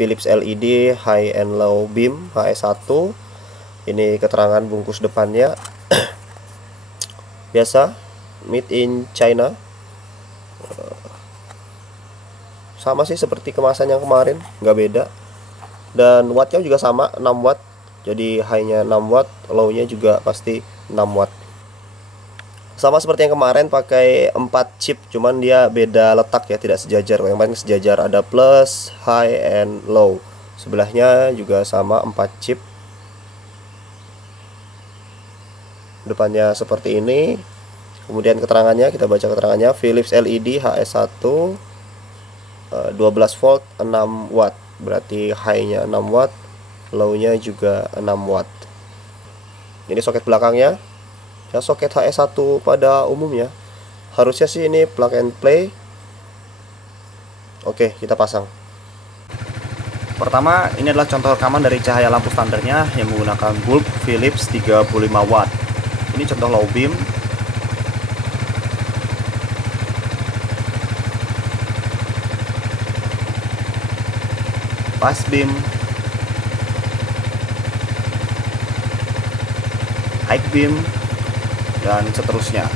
Philips LED High and Low Beam HS1. Ini keterangan bungkus depannya. Biasa, made in China. Sama sih seperti kemasan yang kemarin, nggak beda. Dan wattnya juga sama, 6 watt. Jadi high-nya 6 watt, low-nya juga pasti 6 watt. Sama seperti yang kemarin, pakai 4 chip, cuman dia beda letak ya, tidak sejajar. Yang paling sejajar ada plus, high, and low. Sebelahnya juga sama 4 chip. Depannya seperti ini. Kemudian keterangannya, kita baca keterangannya. Philips LED HS1 12 volt 6 watt. Berarti high-nya 6 watt, low-nya juga 6 watt. Ini soket belakangnya. Ya, soket HS1 pada umumnya harusnya sih ini plug and play. Oke, kita pasang. Pertama, ini adalah contoh rekaman dari cahaya lampu standarnya yang menggunakan bulb Philips 35 watt. Ini contoh low beam. Fast beam. High beam. Dan seterusnya.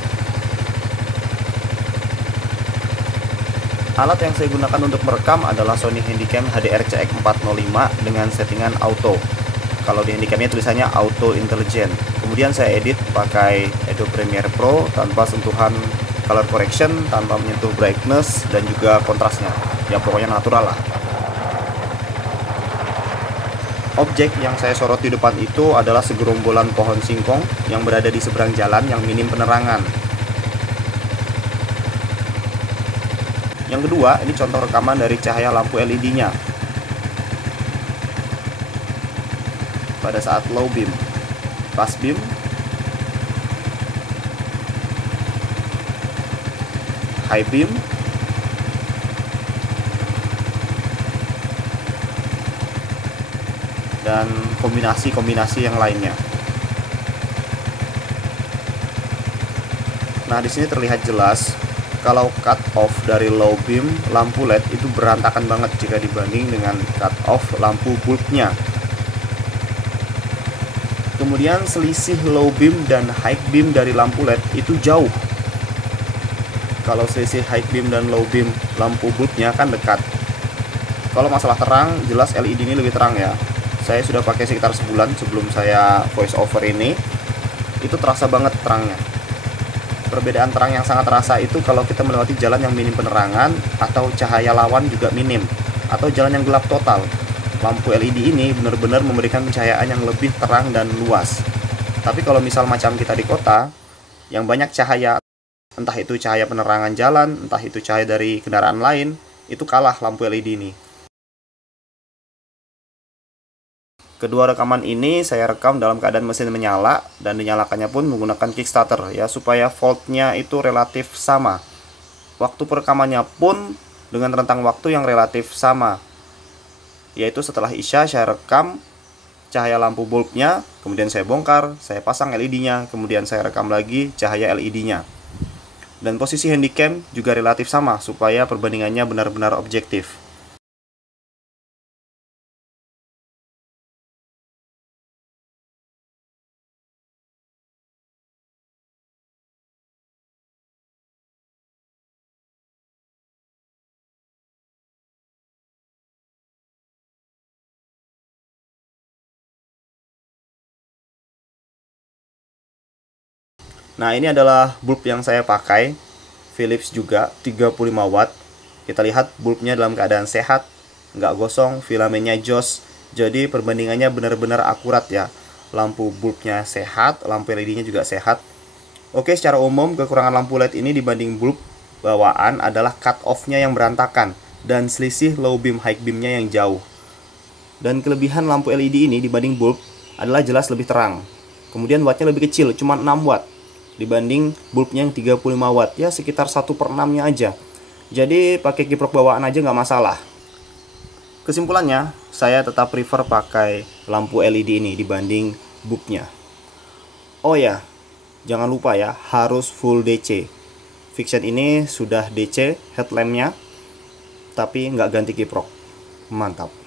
Alat yang saya gunakan untuk merekam adalah Sony Handycam HDR-CX405 dengan settingan auto. Kalau di Handycamnya tulisannya auto intelligent. Kemudian saya edit pakai Adobe Premiere Pro tanpa sentuhan color correction, tanpa menyentuh brightness dan juga kontrasnya. Ya pokoknya natural lah. Objek yang saya sorot di depan itu adalah segerombolan pohon singkong yang berada di seberang jalan yang minim penerangan. Yang kedua, ini contoh rekaman dari cahaya lampu LED-nya pada saat low beam, fast beam, high beam, dan kombinasi-kombinasi yang lainnya. Nah, di sini terlihat jelas kalau cut off dari low beam lampu LED itu berantakan banget jika dibanding dengan cut off lampu bulbnya. Kemudian selisih low beam dan high beam dari lampu LED itu jauh. Kalau selisih high beam dan low beam lampu bulbnya kan dekat. Kalau masalah terang, jelas LED ini lebih terang ya. Saya sudah pakai sekitar sebulan sebelum saya voice over ini. Itu terasa banget terangnya. Perbedaan terang yang sangat terasa itu kalau kita melewati jalan yang minim penerangan, atau cahaya lawan juga minim, atau jalan yang gelap total. Lampu LED ini benar-benar memberikan pencahayaan yang lebih terang dan luas. Tapi kalau misal macam kita di kota, yang banyak cahaya, entah itu cahaya penerangan jalan, entah itu cahaya dari kendaraan lain, itu kalah lampu LED ini. Kedua rekaman ini saya rekam dalam keadaan mesin menyala dan dinyalakannya pun menggunakan kickstarter ya, supaya voltnya itu relatif sama. Waktu perekamannya pun dengan rentang waktu yang relatif sama, yaitu setelah Isya saya rekam cahaya lampu bulbnya, kemudian saya bongkar, saya pasang LED-nya, kemudian saya rekam lagi cahaya LED-nya. Dan posisi handycam juga relatif sama supaya perbandingannya benar-benar objektif. Nah, ini adalah bulb yang saya pakai, Philips juga, 35 watt. Kita lihat bulbnya dalam keadaan sehat, nggak gosong, filamennya jos. Jadi perbandingannya benar-benar akurat ya. Lampu bulbnya sehat, lampu LED-nya juga sehat. Oke, secara umum kekurangan lampu LED ini dibanding bulb bawaan adalah cut off-nya yang berantakan dan selisih low beam high beam-nya yang jauh. Dan kelebihan lampu LED ini dibanding bulb adalah jelas lebih terang. Kemudian wattnya lebih kecil, cuma 6 watt. Dibanding bulbnya yang 35 watt, ya sekitar 1/6 nya aja. Jadi pakai kiprok bawaan aja nggak masalah. Kesimpulannya, saya tetap prefer pakai lampu LED ini dibanding bulbnya. Oh ya, jangan lupa ya, harus full DC. Vixion ini sudah DC headlampnya, tapi nggak ganti kiprok. Mantap.